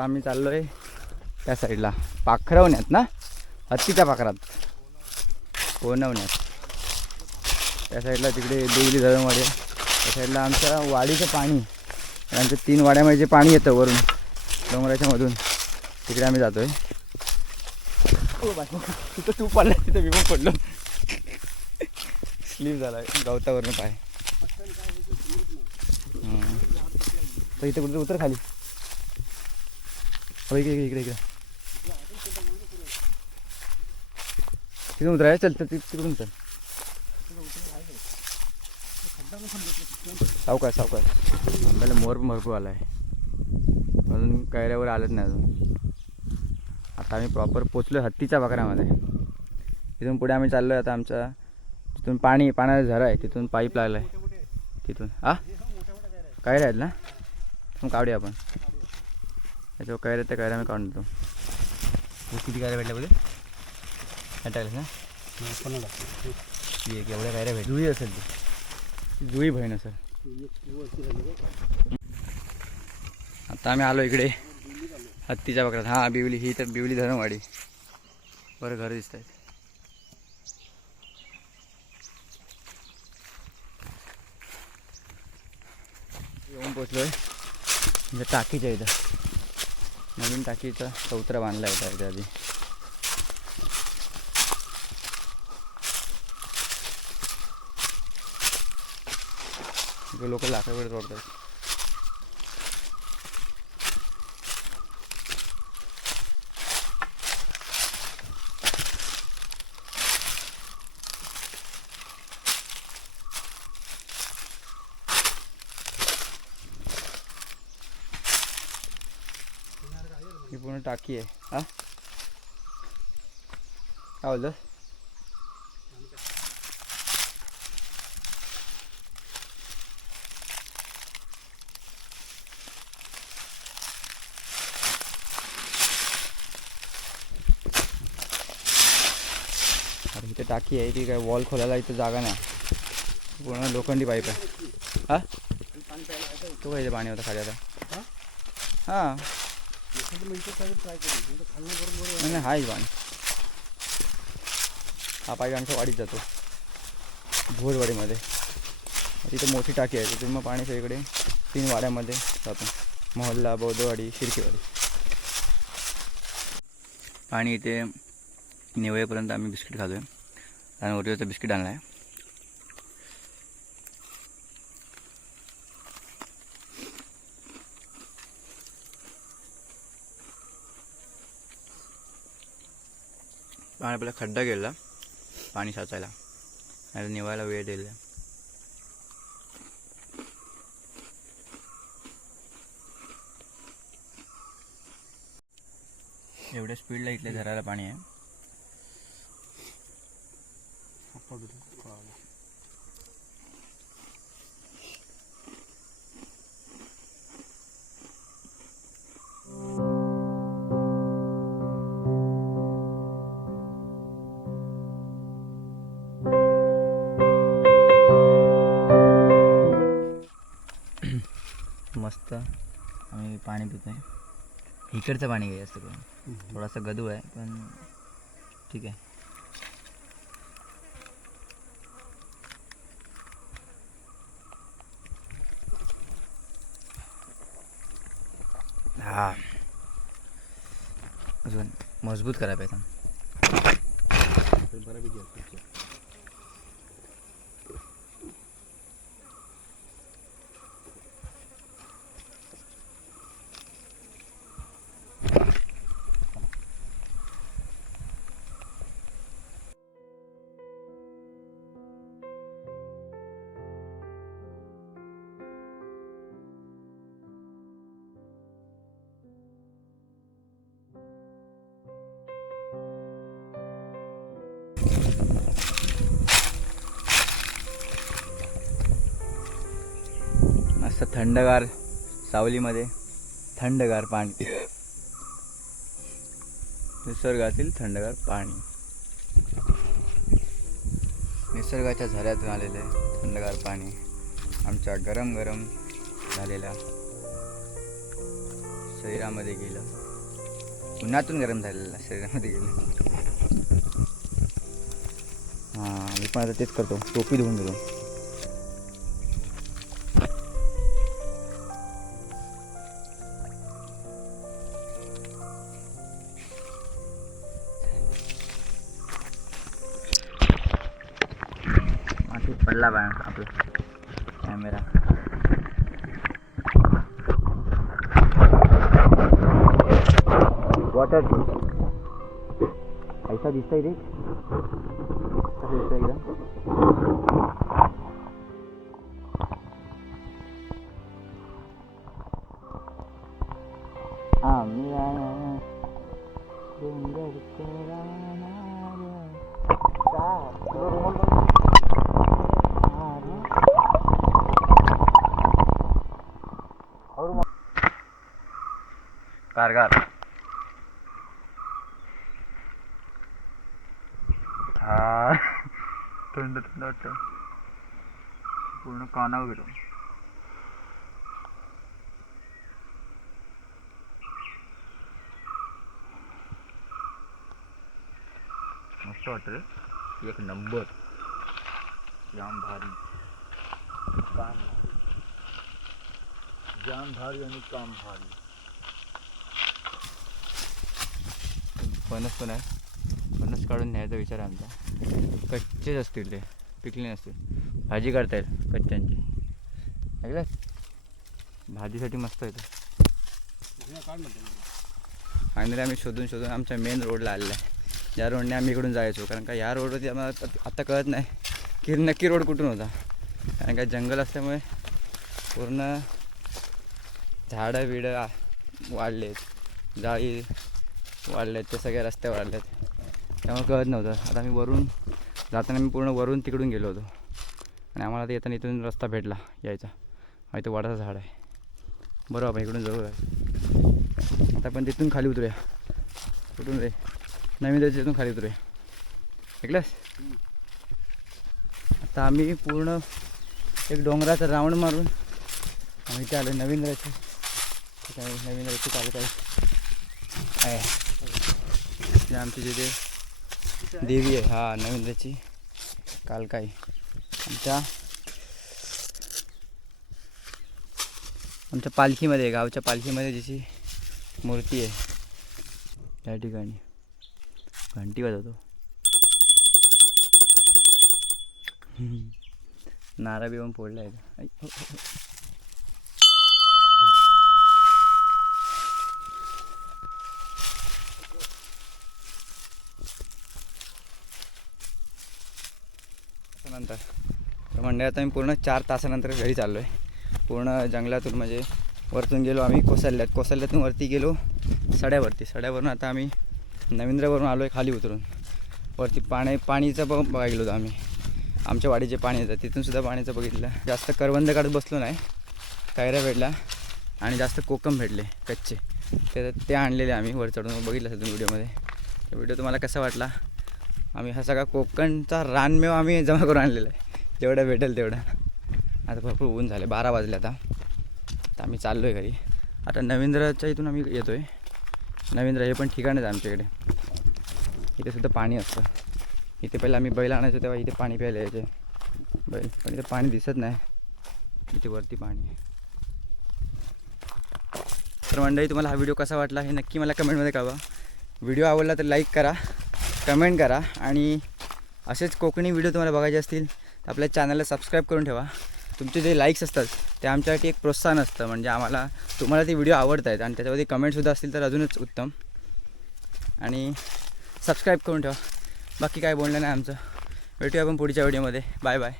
आता आम्ही आहे त्या साईडला पाखरवण्यात ना? हत्तीच्या पाखरात. कोणवण्यात त्या साईडला तिकडे देवली धरणवाडी आहे. त्या साईडला आमच्या वाडीचं पाणी. आमच्या तीन वाड्यामध्ये जे पाणी येतं वरून डोंगराच्या मधून तिकडे आम्ही जातोय. ओ बाई, तिथं तू पडला तिथं मी पडलो. स्लीप झाला गवतावरून पाय. तर इथे कुठे उतर खाली. हो इकडे इकडे इकडे तिथून उतराय चल तर तिकडून चल सावकाश सावकाश आंब्याला मोर पण भरपूर आला आहे अजून कैऱ्यावर आलंच नाही अजून. आता आम्ही प्रॉपर पोचलो हत्तीच्या बकऱ्यामध्ये. तिथून पुढे आम्ही चाललो आहे आता आमच्या तिथून पाणी पाण्याचा झरा आहे तिथून पाईप लागला आहे तिथून. आ? काय आहेत ना? मग काढूया आपण. त्याच्यावर कैऱ्या त्या कैऱ्या आम्ही काढून देतो. किती कैऱ्या भेटल्या बोले काय टाकलं ना? एक एवढ्या कैऱ्या भेट जुई असेल ती. जुई बहीण असेल. आता आम्ही आलो इकडे. हत्तीच्या बकऱ्यात. हां बिवली. ही तर बिवली धरणवाडी बरं घरं दिसत आहेत येऊन पोचलोय. म्हणजे टाकीच्या इथं. नवीन टाकीचा चौथरा बांधला आहे त्याच्या आधी. लोक लाकडाकडे तोडतात ही पूर्ण टाकी आहे हा? काय बोलतो अरे इथे टाकी आहे ती काय वॉल खोलायला इथं जागा नाही. पूर्ण लोखंडी पाईप आहे. हा? तो इथे पाणी होतं खाली आता? हां. नाही नाही हाय हा पाईप आमच्या वाडीत जातो. भोरवाडीमध्ये तिथे मोठी टाकी आहे. तिथून मग पाणी सगळीकडे तीन वाड्यामध्ये जातो. मोहल्ला बौद्धवाडी शिरकेवाडी. पाणी इथे निवळेपर्यंत आम्ही बिस्किट खातो आहे आणि ओरिओचं बिस्किट आणलं आहे पाणी आपला खड्डा गेला पाणी साचायला. आणि निवायला वेळ दिला. एवढ्या स्पीडला इथल्या झराला पाणी आहे. मस्त आम्ही पाणी पितो आहे इकडचं पाणी घ्याय असतं करून. थोडासा गदू आहे पण ठीक आहे. हा. अजून मजबूत करायला पाहिजे मस्त थंडगार सावलीमध्ये थंडगार पाणी. निसर्गातील थंडगार पाणी. निसर्गाच्या झऱ्यातून आलेले थंडगार पाणी आमच्या गरम गरम झालेल्या शरीरामध्ये गेलं. उन्हातून गरम झालेला शरीरामध्ये गेलं. हां मी पण आता तेच करतो. टोपी धुवून घेतो मातीत पडला बा आपला कॅमेरा वॉटर ऐसा दिसतंय रे कसं दिसतंय एकदम आम्ही कारगार हा. थंड थंड वाटतं पूर्ण काना गेलो. मस्त वाटत एक नंबर. जाम भारी काम भारी. जाम भारी आणि काम भारी. फणस पण आहे. फणस काढून न्यायचा विचार आहे आमचा. कच्चेच असतील ते. पिकले नसतील. भाजी काढता येईल कच्च्यांची. ऐकलं भाजीसाठी मस्त येतं फायनली आम्ही शोधून शोधून आमच्या मेन रोडला आलेला आहे. ज्या रोडने आम्ही इकडून जायचो. कारण का या रोडवरती आम्हाला आत्ता कळत नाही. की नक्की रोड कुठून होता. कारण का जंगल असल्यामुळे पूर्ण झाडं बिडं वाढलेत. जाळी वाढलेत ते सगळे रस्ते वाढलेत. त्यामुळे कळत नव्हतं. आता आम्ही वरून जाताना मी पूर्ण वरून तिकडून गेलो होतो. आणि आम्हाला आता येताना इथून रस्ता भेटला यायचा. आणि इथं वडाचं झाड आहे. बरं बाबा इकडून जवळ आहे. आता आपण तिथून खाली उतरूया. कुठून रे? नवीन तिथून खाली उतरूया. ऐकलंस? आता आम्ही पूर्ण एक डोंगराचा राऊंड मारून आम्ही इथे आलो नवीन रची नवीन रची चालत आहे. इथे आमची जिथे देवी आहे. हा नवीन कालकाई. आमच्या आमच्या पालखीमध्ये गावच्या पालखीमध्ये जिची मूर्ती आहे. त्या ठिकाणी. घंटी वाजवतो. नारा बिवून फोडला आहे ऐ, हो, हो, हो. नंतर तर आता मी पूर्ण चार तासानंतर घरी चाललो आहे पूर्ण जंगलातून म्हणजे वरतून गेलो आम्ही कोसल्यात कोसल्यातून वरती गेलो सड्यावरती. सड्यावरून आता आम्ही नवींद्रवरून आलो आहे खाली उतरून. वरती पाणी पाणीचं बघ बघायला होतो आम्ही. आमच्या वाडीचे पाणी येतं. तिथून सुद्धा पाण्याचं बघितलं. जास्त करवंद काढत बसलो नाही. कायऱ्या भेटला आणि जास्त कोकम भेटले कच्चे. ते ते आणलेले आम्ही वर चढून. बघितलं असं तुम्ही व्हिडिओमध्ये. तर व्हिडिओ तुम्हाला कसा वाटला? आम्ही हा सगळा कोकणचा रानमेव आम्ही जमा करून आणलेला आहे. तेवढं भेटेल तेवढं. आता भरपूर ऊन झालं बारा वाजले आता. आता आम्ही चाललो आहे घरी. आता नवींद्राच्या इथून आम्ही येतो आहे नवींद्र हे पण ठिकाणच आहे आमच्याकडे. इथे सुद्धा पाणी असतं. इथे पहिलं आम्ही बैल आणायचो तेव्हा इथे पाणी प्यायला यायचे. बैल पण इथे पाणी दिसत नाही. इथे वरती पाणी. आहे तर मंडळी तुम्हाला हा व्हिडिओ कसा वाटला हे नक्की मला कमेंटमध्ये कळवा. व्हिडिओ आवडला तर लाईक करा कमेंट करा आणि असेच कोकणी व्हिडिओ तुम्हाला बघायचे असतील तर आपल्या चॅनलला सबस्क्राईब करून ठेवा. तुमचे जे लाईक्स असतात ते आमच्यासाठी एक प्रोत्साहन असतं. म्हणजे आम्हाला तुम्हाला ते व्हिडिओ आवडत आहेत आणि त्याच्यावरती कमेंटसुद्धा असतील तर अजूनच उत्तम. आणि सबस्क्राईब करून ठेवा. बाकी काय बोलणं नाही आमचं. भेटूया आपण पुढच्या व्हिडिओमध्ये बाय बाय